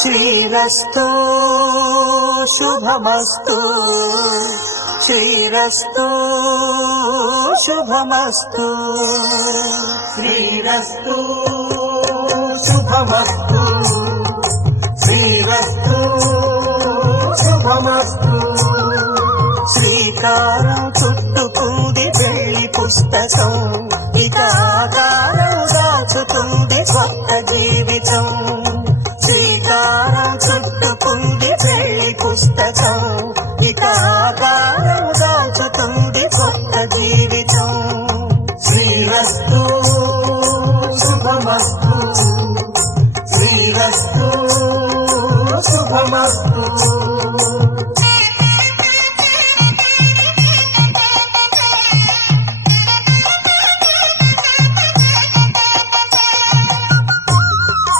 శ్రీరస్తు శుభమస్తు శ్రీరస్తు శుభమస్తు శ్రీరస్తు శుభమస్తు శ్రీరస్తు శుభమస్తు శ్రీకారం చుట్టుకుంది పెళ్లి పుస్తకం ఇక ఆకారం దాచుతుంది కొత్త జీవితం శ్రీకారం చుట్టుకుంది పెళ్లి పుస్తకం ఇక ఆకారం దాచుతుంది కొత్త జీవితం శ్రీరస్తు శుభమస్తు శ్రీరస్తు శుభమస్తు